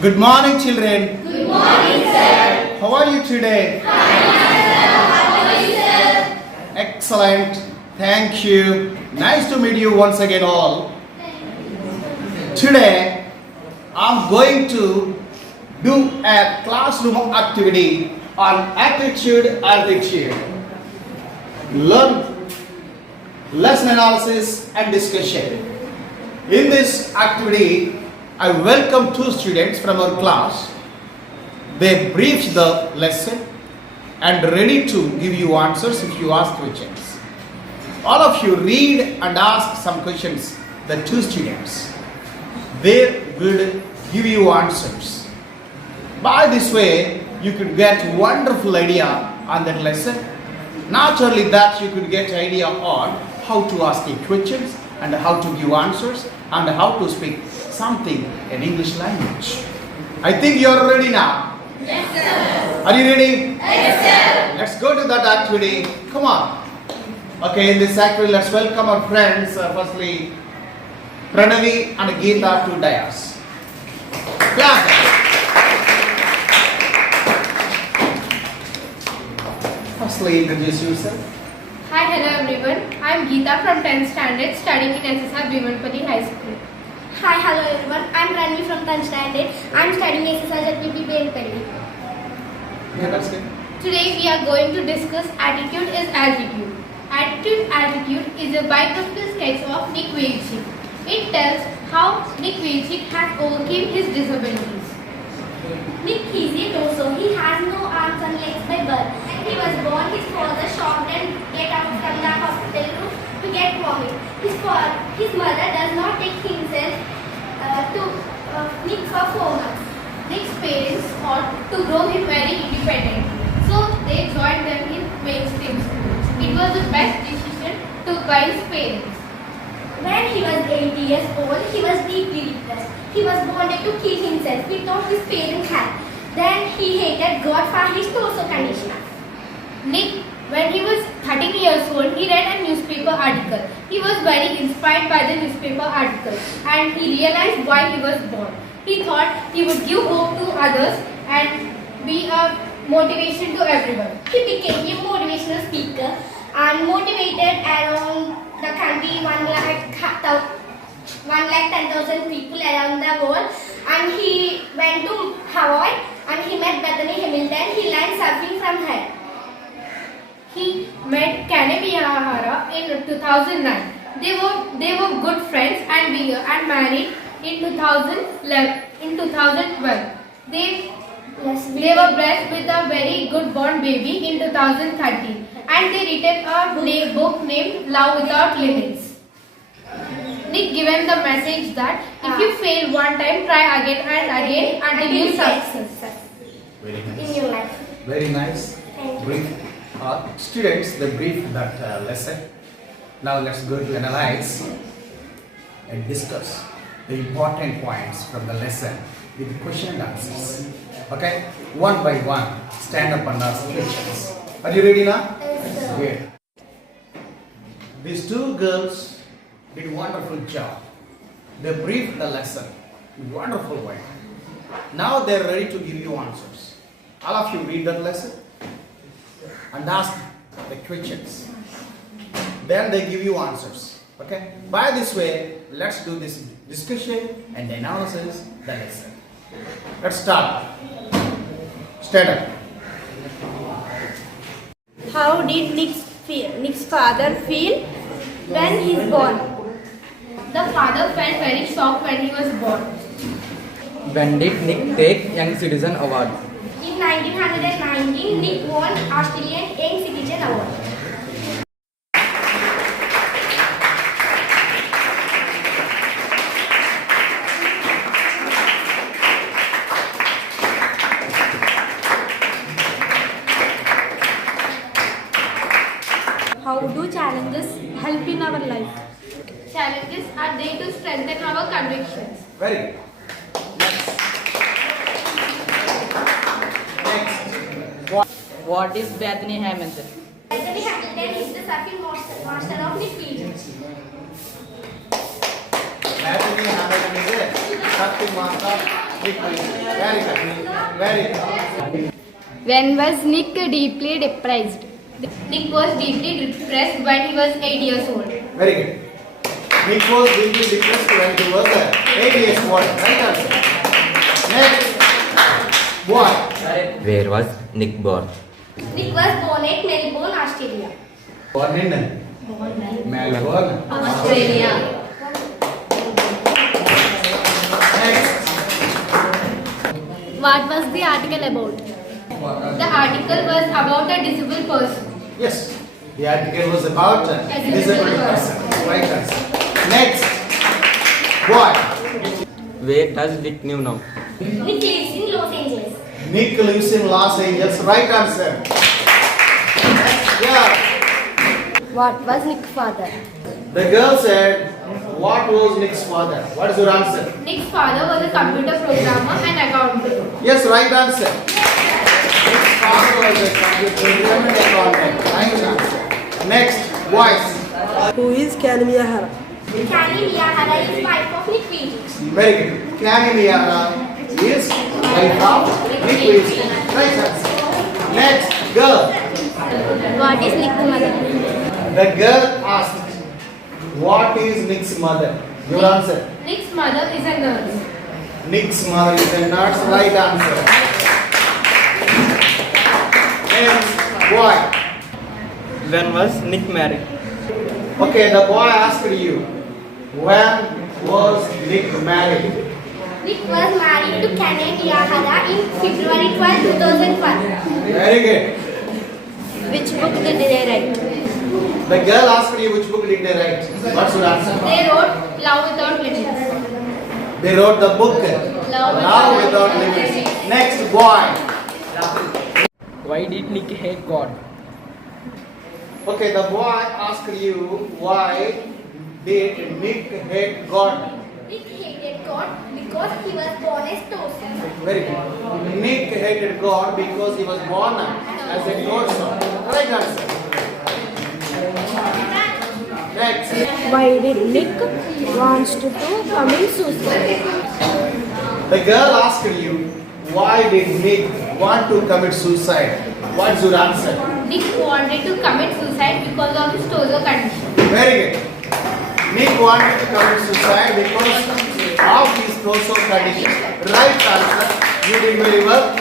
Good morning, children. Good morning, sir. How are you today? Fine, sir. How are you, sir? Excellent. Thank you. Nice to meet you once again, all. Today, I'm going to do a classroom activity on attitude. Learn lesson analysis and discussion. In this activity, I welcome two students from our class. They briefed the lesson and ready to give you answers if you ask questions. All of you read and ask some questions. The two students, they will give you answers. By this way, you could get wonderful idea on that lesson. Not only that, you could get idea on how to ask questions and how to give answers and how to speak something in English language. I think you are ready now. Yes, sir. Are you ready? Yes, sir. Let's go to that activity. Come on. Okay, in this activity, let's welcome our friends. Firstly, Pranavi and Geeta to dais. Clap. Firstly, introduce yourself. Hi, hello everyone. I am Geeta from 10th standard studying in SSR Bhimanpalli High School. Hi, hello everyone. I'm Ranvi from 10th standard. I'm studying SSR at Bhimanpalli. Yeah, that's good. Today we are going to discuss Attitude is Altitude. Attitude is a biographical sketch of Nick Vujicic. It tells how Nick Vujicic has overcome his disabilities. Nick is a torso. He has no arms and legs by birth. When he was born, his father shocked and get out from the hospital room to get vomit. His mother does not take himself to Nick for 4 months. Nick's parents thought to grow him very independent, so they joined them in mainstream schools. It was the best decision took by his parents. When he was 8 years old, he was deeply depressed. He was wanted to kill himself without his parents' help. Then he hated God for his torso condition. Nick, when he was 13 years old, he read a newspaper article. He was very inspired by the newspaper article and he realized why he was born. He thought he would give hope to others and be a motivation to everyone. He became a motivational speaker and motivated around the country 1,10,000 people around the world. And he went to Hawaii and he met Bethany Hamilton. He learned surfing from her. He met Kane Miyahara in 2009. They were good friends and married in 2012. They were blessed with a very good born baby in 2013 and they written a book named Love Without Limits. Nick given the message that if you fail one time, try again and again until you success. Very nice. In your life. Very nice. Thank you. Brief. Students, they briefed that lesson. Now let's go to analyze and discuss the important points from the lesson with question and answers. Okay? One by one, stand up and ask questions. Are you ready now? Yes, sir. Good. These two girls did a wonderful job. They briefed the lesson in a wonderful way. Now they are ready to give you answers. All of you read that lesson and ask the questions. Then they give you answers. Okay? By this way, let's do this discussion and analysis the lesson. Let's start. Stand up. How did Nick's father feel when he's born? The father felt very shocked when he was born. When did Nick take Young Citizen Award? In 1919, Nick won Australian Young Citizen Award. How do challenges help in our life? Challenges are there to strengthen our convictions. Very good. Next. What is Bethany Hamilton? Bethany Hamilton is the surfing master of Nick Vujicic. Bethany Hamilton is it? Nothing master. Nick please. Very good. Very good. When was Nick deeply depressed? Nick was deeply depressed when he was 8 years old. Very good. Nick was deeply depressed when he was 8 years old. Right answer. Next. Boy. Where was Nick born? Nick was born at Melbourne, Australia. Born in Melbourne, Australia. Next. What was the article about? The article was about a disabled person. Yes. The article was about a disabled person. Right answer. Next. Boy. Where does Nick live now? Nick lives in Los Angeles. Nick lives in Los Angeles. Right answer. Yeah. What was Nick's father? The girl said, what was Nick's father? What is your answer? Nick's father was a computer programmer and accountant. Yes, right answer. Nick's father was a computer programmer and accountant. Right answer. Next, boys. Who is Kanmi Ahara? Kani Miyahara is wife of Nick Williams. Very good. Kani Miyara is wife of Nick Wilson. Right answer. Next, girl. What is Nick's mother? The girl asked, what is Nick's mother? Your answer. Nick's mother is a nurse. Nick's mother is a nurse. Right answer. Next, boy. When was Nick married? Okay, the boy asked you, when was Nick married? Nick was married to Kani Miyahara in February 12, 2001. Very good. Which book did they write? The girl asked you which book did they write. What's your answer? They wrote Love Without Limits. They wrote the book Love Without Limits. Next, boy. Why did Nick hate God? Okay, the boy asked you, why did Nick hate God? Nick hated God because he was born as torso. Very good. Nick hated God because he was born as a torso. Correct answer. Next. Why did Nick wants to commit suicide? The girl asked you, why did Nick want to commit suicide? What's your answer? Nick wanted to commit suicide because of his torso condition. Very good. Nick wanted to commit suicide because of his torso condition. Right answer. You did very well.